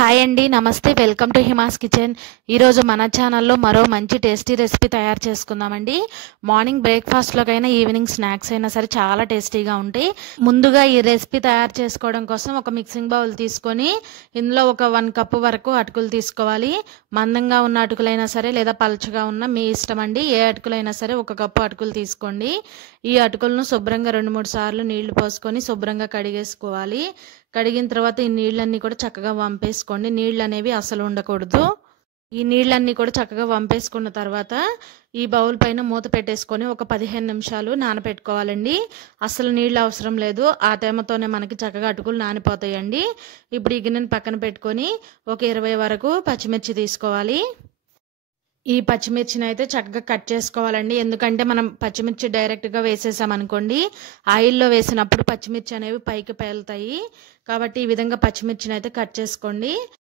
Hi అండి, నమస్తే. Welcome to Hima's kitchen. ఈరోజు మన ఛానల్లో మరో మంచి టేస్టీ రెసిపీ తయారు చేసుకుందామండి. మార్నింగ్ బ్రేక్ఫాస్ట్లోకైనా ఈవినింగ్ స్నాక్స్ అయినా సరే చాలా టేస్టీగా ఉంటాయి. ముందుగా ఈ రెసిపీ తయారు చేసుకోవడం కోసం ఒక మిక్సింగ్ బౌల్ తీసుకొని ఇందులో ఒక 1 కప్పు వరకు అటుకులు తీసుకోవాలి. మందంగా ఉన్న అటుకులైనా సరే లేదా పలుచగా ఉన్న మీ ఇష్టం అండి. ఏ అటుకులైనా సరే 1 కప్పు అటుకులు తీసుకోండి. ఈ అటుకులను శుభ్రంగా 2-3 సార్లు నీళ్లు పోసుకొని శుభ్రంగా కడిగేసుకోవాలి. కడిగిన తర్వాత ఈ నీళ్ళన్నీ కూడా చక్కగా వంపేసుకోండి. నీళ్ళు అనేవి అసలు ఉండకూడదు. ఈ నీళ్ళన్నీ కూడా చక్కగా వంపేసుకున్న తర్వాత ఈ బౌల్ పైన మూత పెట్టేసుకొని ఒక 15 నిమిషాలు నానపెట్టుకోవాలండి. అసలు నీళ్ళు అవసరం లేదు, ఆ తేమతోనే మనకి చక్కగా అటుకులు నానిపోతాయండి. ఇప్పుడు ఈ గిన్నెని పక్కన పెట్టుకొని ఒక 20 వరకు పచ్చిమిర్చి తీసుకోవాలి. ఈ పచ్చిమిర్చిని అయితే చక్కగా కట్ చేసుకోవాలండి. ఎందుకంటే మనం పచ్చిమిర్చి డైరెక్ట్గా వేసేసామనుకోండి, ఆయిల్లో వేసినప్పుడు పచ్చిమిర్చి అనేవి పైకి పేలుతాయి. కాబట్టి ఈ విధంగా పచ్చిమిర్చిని అయితే కట్ చేసుకోండి.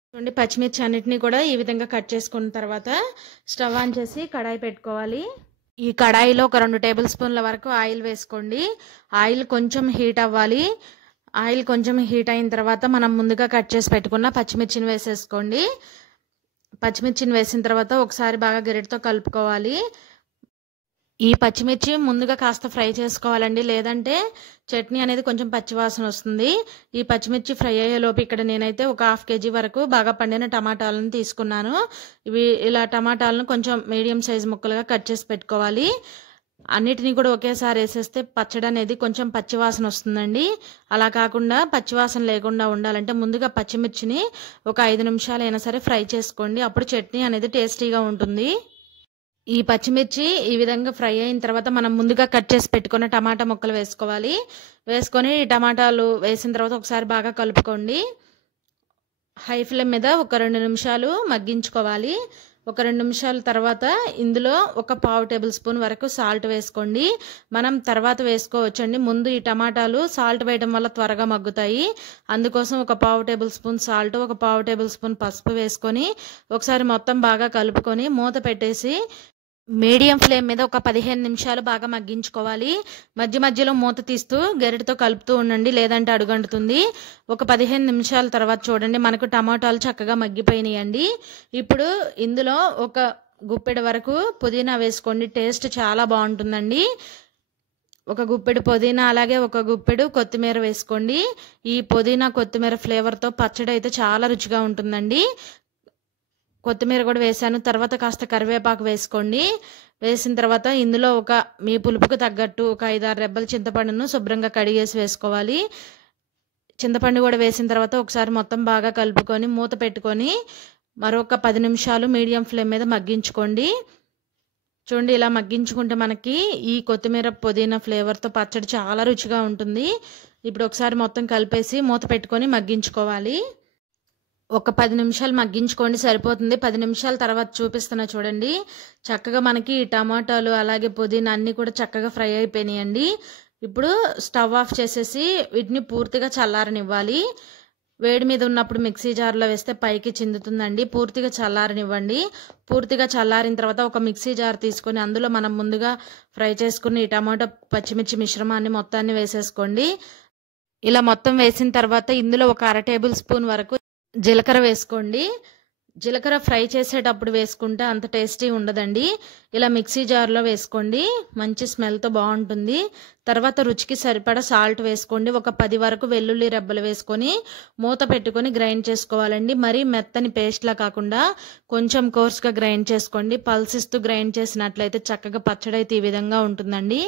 చూడండి, పచ్చిమిర్చి అన్నిటినీ కూడా ఈ విధంగా కట్ చేసుకున్న తర్వాత స్టవ్ ఆన్ చేసి కడాయి పెట్టుకోవాలి. ఈ కడాయిలో ఒక 2 టేబుల్ స్పూన్ల వరకు ఆయిల్ వేసుకోండి. ఆయిల్ కొంచెం హీట్ అవ్వాలి. ఆయిల్ కొంచెం హీట్ అయిన తర్వాత మనం ముందుగా కట్ చేసి పెట్టుకున్న పచ్చిమిర్చిని వేసేసుకోండి. పచ్చిమిర్చిని వేసిన తర్వాత ఒకసారి బాగా గరిటెతో కలుపుకోవాలి. ఈ పచ్చిమిర్చి ముందుగా కాస్త ఫ్రై చేసుకోవాలండి, లేదంటే చట్నీ అనేది కొంచెం పచ్చివాసన వస్తుంది. ఈ పచ్చిమిర్చి ఫ్రై అయ్యేలోపు ఇక్కడ నేనైతే ఒక 1/2 కేజీ వరకు బాగా పండిన టమాటాలను తీసుకున్నాను. ఇలా టమాటాలను కొంచెం మీడియం సైజ్ ముక్కలుగా కట్ చేసి పెట్టుకోవాలి. అన్నిటినీ కూడా ఒకేసారి వేసేస్తే పచ్చడి అనేది కొంచెం పచ్చివాసన వస్తుందండి. అలా కాకుండా పచ్చివాసన లేకుండా ఉండాలంటే ముందుగా పచ్చిమిర్చిని ఒక 5 నిమిషాలు అయినా సరే ఫ్రై చేసుకోండి. అప్పుడు చట్నీ అనేది టేస్టీగా ఉంటుంది. ఈ పచ్చిమిర్చి ఈ విధంగా ఫ్రై అయిన తర్వాత మనం ముందుగా కట్ చేసి పెట్టుకున్న టమాటా ముక్కలు వేసుకోవాలి. వేసుకొని ఈ టమాటాలు వేసిన తర్వాత ఒకసారి బాగా కలుపుకోండి. హై ఫ్లేమ్ మీద ఒక 2 నిమిషాలు మగ్గించుకోవాలి. ఒక 2 నిమిషాల తర్వాత ఇందులో ఒక 1/2 టేబుల్ స్పూన్ వరకు సాల్ట్ వేసుకోండి. మనం తర్వాత వేసుకోవచ్చండి. ముందు ఈ టమాటాలు సాల్ట్ వేయడం వల్ల త్వరగా మగ్గుతాయి. అందుకోసం ఒక 1/2 టేబుల్ స్పూన్ సాల్ట్, ఒక 1/2 టేబుల్ స్పూన్ పసుపు వేసుకొని ఒకసారి మొత్తం బాగా కలుపుకొని మూత పెట్టేసి మీడియం ఫ్లేమ్ మీద ఒక 15 నిమిషాలు బాగా మగ్గించుకోవాలి. మధ్య మధ్యలో మూత తీస్తూ గరిటెతో కలుపుతూ ఉండండి, లేదంటే అడుగంటుతుంది. ఒక 15 నిమిషాల తర్వాత చూడండి, మనకు టమాటాలు చక్కగా మగ్గిపోయినాయండి. ఇప్పుడు ఇందులో ఒక గుప్పెడు వరకు పుదీనా వేసుకోండి. టేస్ట్ చాలా బాగుంటుందండి. ఒక గుప్పెడు పుదీనా అలాగే ఒక గుప్పెడు కొత్తిమీర వేసుకోండి. ఈ పుదీనా కొత్తిమీర ఫ్లేవర్తో పచ్చడి అయితే చాలా రుచిగా ఉంటుందండి. కొత్తిమీర కూడా వేసాను. తర్వాత కాస్త కరివేపాకు వేసుకోండి. వేసిన తర్వాత ఇందులో మీ పులుపుకు తగ్గట్టు ఒక 5-6 రెబ్బల చింతపండును శుభ్రంగా కడిగేసి వేసుకోవాలి. చింతపండు కూడా వేసిన తర్వాత ఒకసారి మొత్తం బాగా కలుపుకొని మూత పెట్టుకొని మరొక 10 నిమిషాలు మీడియం ఫ్లేమ్ మీద మగ్గించుకోండి. చూడండి, ఇలా మగ్గించుకుంటే మనకి ఈ కొత్తిమీర పుదీనా ఫ్లేవర్తో పచ్చడి చాలా రుచిగా ఉంటుంది. ఇప్పుడు ఒకసారి మొత్తం కలిపేసి మూత పెట్టుకొని మగ్గించుకోవాలి. ఒక 10 నిమిషాలు మగ్గించుకోండి, సరిపోతుంది. 10 నిమిషాల తర్వాత చూపిస్తున్నా చూడండి, చక్కగా మనకి ఈ టమాటాలు అలాగే పుదీనా అన్నీ కూడా చక్కగా ఫ్రై అయిపోయినాయండి. ఇప్పుడు స్టవ్ ఆఫ్ చేసేసి వీటిని పూర్తిగా చల్లారనివ్వాలి. వేడి మీద ఉన్నప్పుడు మిక్సీ జార్లో వేస్తే పైకి చిందుతుందండి. పూర్తిగా చల్లారనివ్వండి. పూర్తిగా చల్లారిన తర్వాత ఒక మిక్సీ జార్ తీసుకొని అందులో మనం ముందుగా ఫ్రై చేసుకున్న ఈ టమాటా పచ్చిమిర్చి మిశ్రమాన్ని మొత్తాన్ని వేసేసుకోండి. ఇలా మొత్తం వేసిన తర్వాత ఇందులో ఒక 1/2 టేబుల్ స్పూన్ వరకు జీలకర్ర వేసుకోండి. జీలకర్ర ఫ్రై చేసేటప్పుడు వేసుకుంటే అంత టేస్టీ ఉండదండి. ఇలా మిక్సీ జార్లో వేసుకోండి, మంచి స్మెల్తో బాగుంటుంది. తర్వాత రుచికి సరిపడా సాల్ట్ వేసుకోండి. ఒక 10 వరకు వెల్లుల్లి రెబ్బలు వేసుకొని మూత పెట్టుకొని గ్రైండ్ చేసుకోవాలండి. మరీ మెత్తని పేస్ట్లా కాకుండా కొంచెం కోర్స్గా గ్రైండ్ చేసుకోండి. పల్సిస్తూ గ్రైండ్ చేసినట్లయితే చక్కగా పచ్చడి అయితే ఈ విధంగా ఉంటుందండి.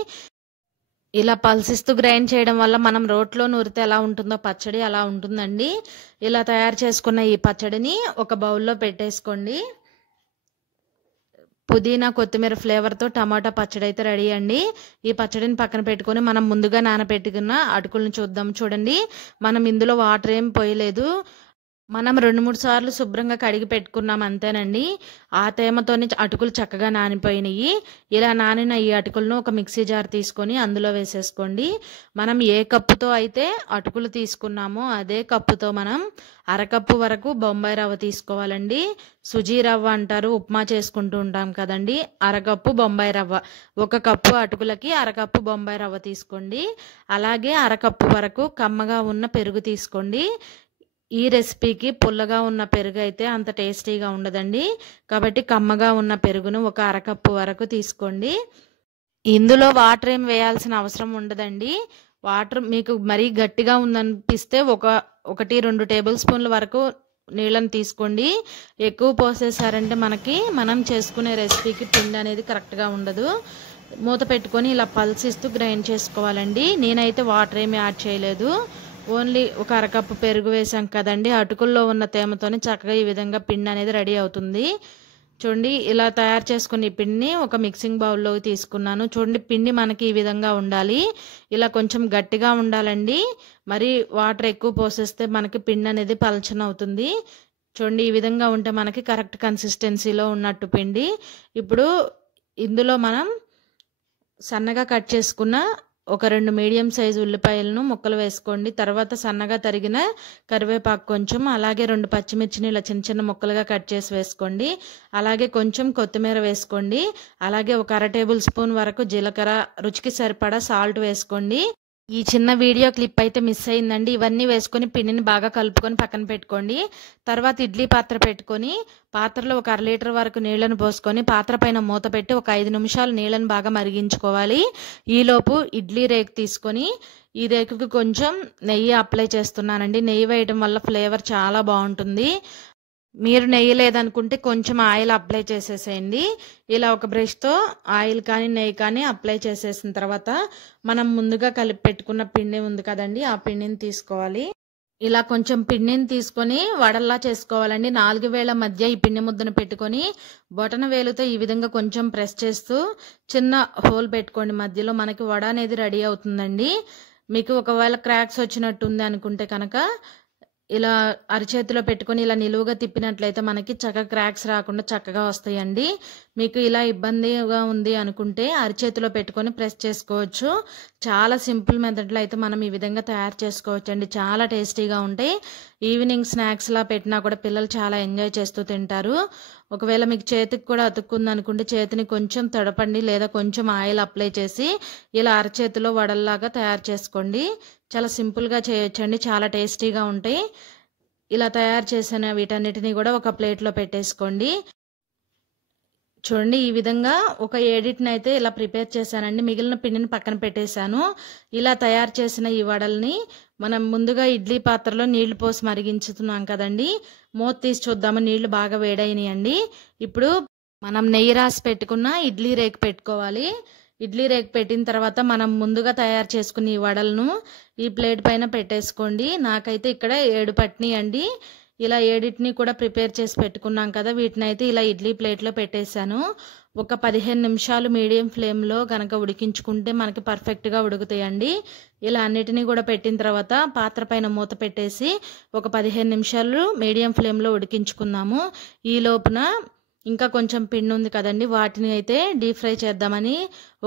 ఇలా పల్సిస్తూ గ్రైండ్ చేయడం వల్ల మనం రోట్లో నూరితే ఎలా ఉంటుందో పచ్చడి అలా ఉంటుందండి. ఇలా తయారు చేసుకున్న ఈ పచ్చడిని ఒక బౌల్లో పెట్టేసుకోండి. పుదీనా కొత్తిమీర ఫ్లేవర్తో టమాటా పచ్చడి అయితే రెడీ అండి. ఈ పచ్చడిని పక్కన పెట్టుకొని మనం ముందుగా నానబెట్టుకున్న అటుకులను చూద్దాం. చూడండి, మనం ఇందులో వాటర్ ఏం పోయలేదు. మనం 2-3 సార్లు శుభ్రంగా కడిగి పెట్టుకున్నాం, అంతేనండి. ఆ తేమతోనే అటుకులు చక్కగా నానిపోయినాయి. ఇలా నానిన ఈ అటుకులను ఒక మిక్సీ జార్ తీసుకొని అందులో వేసేసుకోండి. మనం ఏ కప్పుతో అయితే అటుకులు తీసుకున్నామో అదే కప్పుతో మనం 1/2 కప్పు వరకు బొంబాయి రవ్వ తీసుకోవాలండి. సుజీ రవ్వ అంటారు, ఉప్మా చేసుకుంటూ ఉంటాం కదండి. 1/2 కప్పు బొంబాయి రవ్వ. 1 కప్పు అటుకులకి 1/2 కప్పు బొంబాయి రవ్వ తీసుకోండి. అలాగే 1/2 కప్పు వరకు కమ్మగా ఉన్న పెరుగు తీసుకోండి. ఈ రెసిపీకి పుల్లగా ఉన్న పెరుగు అయితే అంత టేస్టీగా ఉండదండి. కాబట్టి కమ్మగా ఉన్న పెరుగును ఒక అరకప్పు వరకు తీసుకోండి. ఇందులో వాటర్ ఏం వేయాల్సిన అవసరం ఉండదండి. వాటర్ మీకు మరీ గట్టిగా ఉందనిపిస్తే 1-2 టేబుల్ స్పూన్ల వరకు నీళ్ళని తీసుకోండి. ఎక్కువ పోసేసారంటే మనం చేసుకునే రెసిపీకి పిండి అనేది కరెక్ట్గా ఉండదు. మూత పెట్టుకొని ఇలా పల్సిస్తూ గ్రైండ్ చేసుకోవాలండి. నేనైతే వాటర్ ఏమీ యాడ్ చేయలేదు. ఓన్లీ ఒక అరకప్పు పెరుగు వేసాం కదండి, అటుకుల్లో ఉన్న తేమతోనే చక్కగా ఈ విధంగా పిండి అనేది రెడీ అవుతుంది. చూడండి, ఇలా తయారు చేసుకుని పిండిని ఒక మిక్సింగ్ బౌల్లోకి తీసుకున్నాను. చూడండి, పిండి మనకి ఈ విధంగా ఉండాలి. ఇలా కొంచెం గట్టిగా ఉండాలండి. మరి వాటర్ ఎక్కువ పోసేస్తే మనకి పిండి అనేది పలచన అవుతుంది. చూడండి, ఈ విధంగా ఉంటే మనకి కరెక్ట్ కన్సిస్టెన్సీలో ఉన్నట్టు పిండి. ఇప్పుడు ఇందులో మనం సన్నగా కట్ చేసుకున్న ఒక 2 మీడియం సైజు ఉల్లిపాయలను ముక్కలు వేసుకోండి. తర్వాత సన్నగా తరిగిన కరివేపాకు కొంచెం, అలాగే 2 పచ్చిమిర్చిని ఇలా చిన్న చిన్న ముక్కలుగా కట్ చేసి వేసుకోండి. అలాగే కొంచెం కొత్తిమీర వేసుకోండి. అలాగే ఒక 1/2 టేబుల్ స్పూన్ వరకు జీలకర్ర, రుచికి సరిపడా సాల్ట్ వేసుకోండి. ఈ చిన్న వీడియో క్లిప్ అయితే మిస్ అయిందండి. ఇవన్నీ వేసుకొని పిండిని బాగా కలుపుకొని పక్కన పెట్టుకోండి. తర్వాత ఇడ్లీ పాత్ర పెట్టుకొని పాత్రలో ఒక 1/2 లీటర్ వరకు నీళ్లను పోసుకొని పాత్ర పైన మూత పెట్టి ఒక 5 నిమిషాలు నీళ్ళను బాగా మరిగించుకోవాలి. ఈలోపు ఇడ్లీ రేకు తీసుకొని ఈ రేకుకి కొంచెం నెయ్యి అప్లై చేస్తున్నానండి. నెయ్యి వేయడం వల్ల ఫ్లేవర్ చాలా బాగుంటుంది. మీరు నెయ్యి లేదనుకుంటే కొంచెం ఆయిల్ అప్లై చేసేసేయండి. ఇలా ఒక బ్రష్తో ఆయిల్ కానీ నెయ్యి కానీ అప్లై చేసేసిన తర్వాత మనం ముందుగా కలిపి పెట్టుకున్న పిండి ఉంది కదండి, ఆ పిండిని తీసుకోవాలి. ఇలా కొంచెం పిండిని తీసుకొని వడల్లా చేసుకోవాలండి. 4 వేళ్ల మధ్య ఈ పిండి ముద్దను పెట్టుకొని బొటన వేలుతో ఈ విధంగా కొంచెం ప్రెస్ చేస్తూ చిన్న హోల్ పెట్టుకోండి మధ్యలో. మనకి వడ అనేది రెడీ అవుతుందండి. మీకు ఒకవేళ క్రాక్స్ వచ్చినట్టు ఉంది అనుకుంటే కనుక ఇలా అరచేతిలో పెట్టుకొని ఇలా నిలువుగా తిప్పినట్లయితే మనకి చక్కగా క్రాక్స్ రాకుండా చక్కగా వస్తాయండి. మీకు ఇలా ఇబ్బందిగా ఉంది అనుకుంటే అరచేతిలో పెట్టుకొని ప్రెస్ చేసుకోవచ్చు. చాలా సింపుల్ మెథడ్లో అయితే మనం ఈ విధంగా తయారు చేసుకోవచ్చు అండి. చాలా టేస్టీగా ఉంటాయి. ఈవినింగ్ స్నాక్స్లా పెట్టినా కూడా పిల్లలు చాలా ఎంజాయ్ చేస్తూ తింటారు. ఒకవేళ మీకు చేతికి కూడా అతుక్కుంది అనుకుంటే చేతిని కొంచెం తడపండి, లేదా కొంచెం ఆయిల్ అప్లై చేసి ఇలా అరచేతిలో వడల్లాగా తయారు చేసుకోండి. చాలా సింపుల్గా చేయొచ్చండి, చాలా టేస్టీగా ఉంటాయి. ఇలా తయారు చేసిన వీటన్నిటిని కూడా ఒక ప్లేట్లో పెట్టేసుకోండి. చూడండి, ఈ విధంగా ఒక 7ని అయితే ఇలా ప్రిపేర్ చేశానండి. మిగిలిన పిండిని పక్కన పెట్టేశాను. ఇలా తయారు చేసిన ఈ వడల్ని మనం ముందుగా ఇడ్లీ పాత్రలో నీళ్లు పోసి మరిగించుతున్నాం కదండి, మూత తీసి చూద్దాము. నీళ్లు బాగా వేడైనాయండి. ఇప్పుడు మనం నెయ్యి రాసి పెట్టుకున్న ఇడ్లీ రేకు పెట్టుకోవాలి. ఇడ్లీ రేకు పెట్టిన తర్వాత మనం ముందుగా తయారు చేసుకున్న ఈ వడలను ఈ ప్లేట్ పైన పెట్టేసుకోండి. నాకైతే ఇక్కడ 7 పట్టినాయండి. ఇలా 7ని కూడా ప్రిపేర్ చేసి పెట్టుకున్నాం కదా, వీటిని అయితే ఇలా ఇడ్లీ ప్లేట్లో పెట్టేశాను. ఒక 15 నిమిషాలు మీడియం ఫ్లేమ్లో కనుక ఉడికించుకుంటే మనకి పర్ఫెక్ట్గా ఉడుకుతాయండి. ఇలా అన్నిటినీ కూడా పెట్టిన తర్వాత పాత్ర పైన మూత పెట్టేసి ఒక 15 నిమిషాలు మీడియం ఫ్లేమ్లో ఉడికించుకుందాము. ఈ లోపున ఇంకా కొంచెం పిండి ఉంది కదండి, వాటిని అయితే డీప్ ఫ్రై చేద్దామని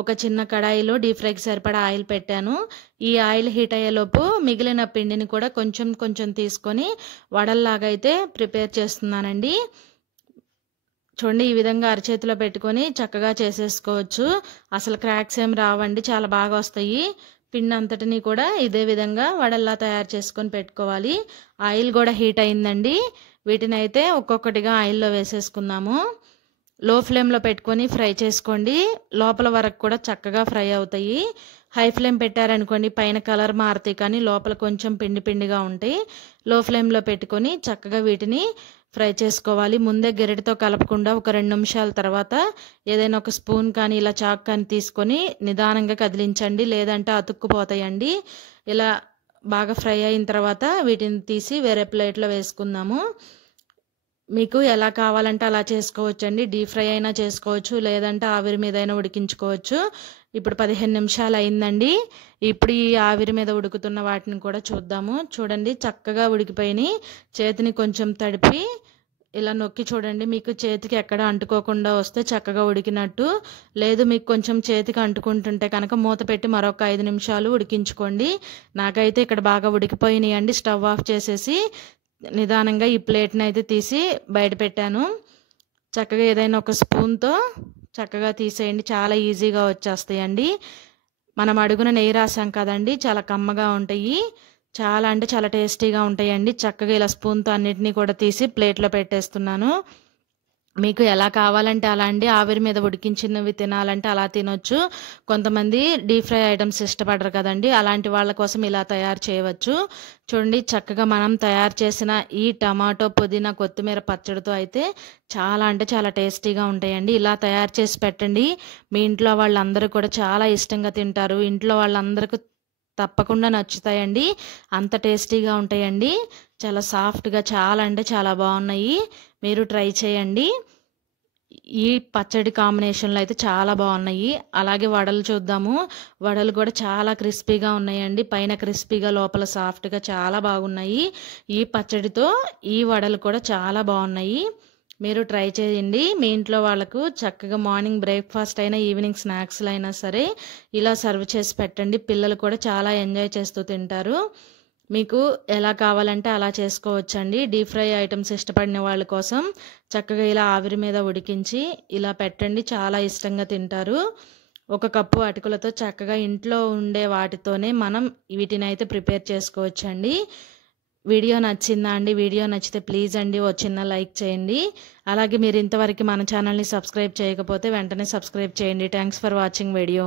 ఒక చిన్న కడాయిలో డీప్ ఫ్రైకి సరిపడా ఆయిల్ పెట్టాను. ఈ ఆయిల్ హీట్ అయ్యేలోపు మిగిలిన పిండిని కూడా కొంచెం కొంచెం తీసుకొని వడల్లాగా అయితే ప్రిపేర్ చేస్తున్నానండి. చూడండి, ఈ విధంగా అరచేతిలో పెట్టుకొని చక్కగా చేసేసుకోవచ్చు. అసలు క్రాక్స్ ఏం రావండి, చాలా బాగా వస్తాయి. పిండి అంతటిని కూడా ఇదే విధంగా వడల్లా తయారు చేసుకొని పెట్టుకోవాలి. ఆయిల్ కూడా హీట్ అయిందండి. వీటిని అయితే ఒక్కొక్కటిగా ఆయిల్లో వేసేసుకుందాము. లో ఫ్లేమ్లో పెట్టుకొని ఫ్రై చేసుకోండి. లోపల వరకు కూడా చక్కగా ఫ్రై అవుతాయి. హై ఫ్లేమ్ పెట్టారనుకోండి పైన కలర్ మారుతాయి, కానీ లోపల కొంచెం పిండి పిండిగా ఉంటాయి. లో ఫ్లేమ్లో పెట్టుకొని చక్కగా వీటిని ఫ్రై చేసుకోవాలి. ముందే గెరిటితో కలపకుండా ఒక 2 నిమిషాల తర్వాత ఏదైనా ఒక స్పూన్ కానీ ఇలా చాక్ కానీ తీసుకొని నిదానంగా కదిలించండి, లేదంటే అతుక్కుపోతాయండి. ఇలా బాగా ఫ్రై అయిన తర్వాత వీటిని తీసి వేరే ప్లేట్లో వేసుకుందాము. మీకు ఎలా కావాలంటే అలా చేసుకోవచ్చండి. డీప్ ఫ్రై అయినా చేసుకోవచ్చు, లేదంటే ఆవిరి మీద అయినా ఉడికించుకోవచ్చు. ఇప్పుడు 15 నిమిషాలు అయిందండి. ఇప్పుడు ఈ ఆవిరి మీద ఉడుకుతున్న వాటిని కూడా చూద్దాము. చూడండి, చక్కగా ఉడికిపోయినాయి. చేతిని కొంచెం తడిపి ఇలా నొక్కి చూడండి, మీకు చేతికి ఎక్కడ అంటుకోకుండా వస్తే చక్కగా ఉడికినట్టు. లేదు మీకు కొంచెం చేతికి అంటుకుంటుంటే కనుక మూత పెట్టి మరొక 5 నిమిషాలు ఉడికించుకోండి. నాకైతే ఇక్కడ బాగా ఉడికిపోయినాయి అండి. స్టవ్ ఆఫ్ చేసేసి నిదానంగా ఈ ప్లేట్ని అయితే తీసి బయట పెట్టాను. చక్కగా ఏదైనా ఒక స్పూన్తో చక్కగా తీసేయండి, చాలా ఈజీగా వచ్చేస్తాయండి. మనం అడుగున నెయ్యి రాసాం కదండి, చాలా కమ్మగా ఉంటాయి. చాలా అంటే చాలా టేస్టీగా ఉంటాయండి. చక్కగా ఇలా స్పూన్‌తో అన్నిటిని కూడా తీసి ప్లేట్‌లో పెట్టేస్తున్నాను. మీకు ఎలా కావాలంటే అలా అండి. ఆవిరి మీద ఉడికించినవి తినాలంటే అలా తినొచ్చు. కొంతమంది డీప్ ఫ్రై ఐటెమ్స్ ఇష్టపడరు కదండీ! అలాంటి వాళ్ళ కోసం ఇలా తయారు చేయవచ్చు. చూడండి చక్కగా మనం తయారు చేసిన ఈ టమాటో, పుదీనా, కొత్తిమీర పచ్చడితో అయితే చాలా అంటే చాలా టేస్టీగా ఉంటాయండి. ఇలా తయారు చేసి పెట్టండి. మీ ఇంట్లో వాళ్ళందరూ కూడా చాలా ఇష్టంగా తింటారు. ఇంట్లో వాళ్ళందరికి తప్పకుండా నచ్చుతాయండి. అంత టేస్టీగా ఉంటాయండి. చాలా సాఫ్ట్‌గా చాలా అంటే చాలా బాగున్నాయి. మీరు ట్రై చేయండి. ఈ పచ్చడి కాంబినేషన్‌లో అయితే చాలా బాగున్నాయి. అలాగే వడలు చూద్దాము. వడలు కూడా చాలా క్రిస్పీగా ఉన్నాయండి. పైన క్రిస్పీగా లోపల సాఫ్ట్‌గా చాలా బాగున్నాయి. ఈ పచ్చడితో ఈ వడలు కూడా చాలా బాగున్నాయి. మీరు ట్రై చేయండి. మీ ఇంట్లో వాళ్ళకు చక్కగా మార్నింగ్ బ్రేక్‌ఫాస్ట్ అయినా, ఈవినింగ్ స్నాక్స్‌లో అయినా సరే ఇలా సర్వ్ చేసి పెట్టండి. పిల్లలు కూడా చాలా ఎంజాయ్ చేస్తూ తింటారు. మీకు ఎలా కావాలంటే అలా చేసుకోవచ్చండి. డీప్ ఫ్రై ఐటెమ్స్ ఇష్టపడిన వాళ్ళ కోసం చక్కగా ఇలా ఆవిరి మీద ఉడికించి ఇలా పెట్టండి. చాలా ఇష్టంగా తింటారు. ఒక కప్పు అటుకులతో చక్కగా ఇంట్లో ఉండే వాటితోనే మనం వీటినైతే ప్రిపేర్ చేసుకోవచ్చండి. వీడియో నచ్చిందా అండి? వీడియో నచ్చితే ప్లీజ్ అండి ఓ చిన్న లైక్ చేయండి. అలాగే మీరు ఇంతవరకు మన ఛానల్‌ని సబ్స్క్రైబ్ చేయకపోతే వెంటనే సబ్స్క్రైబ్ చేయండి. Thanks for watching video.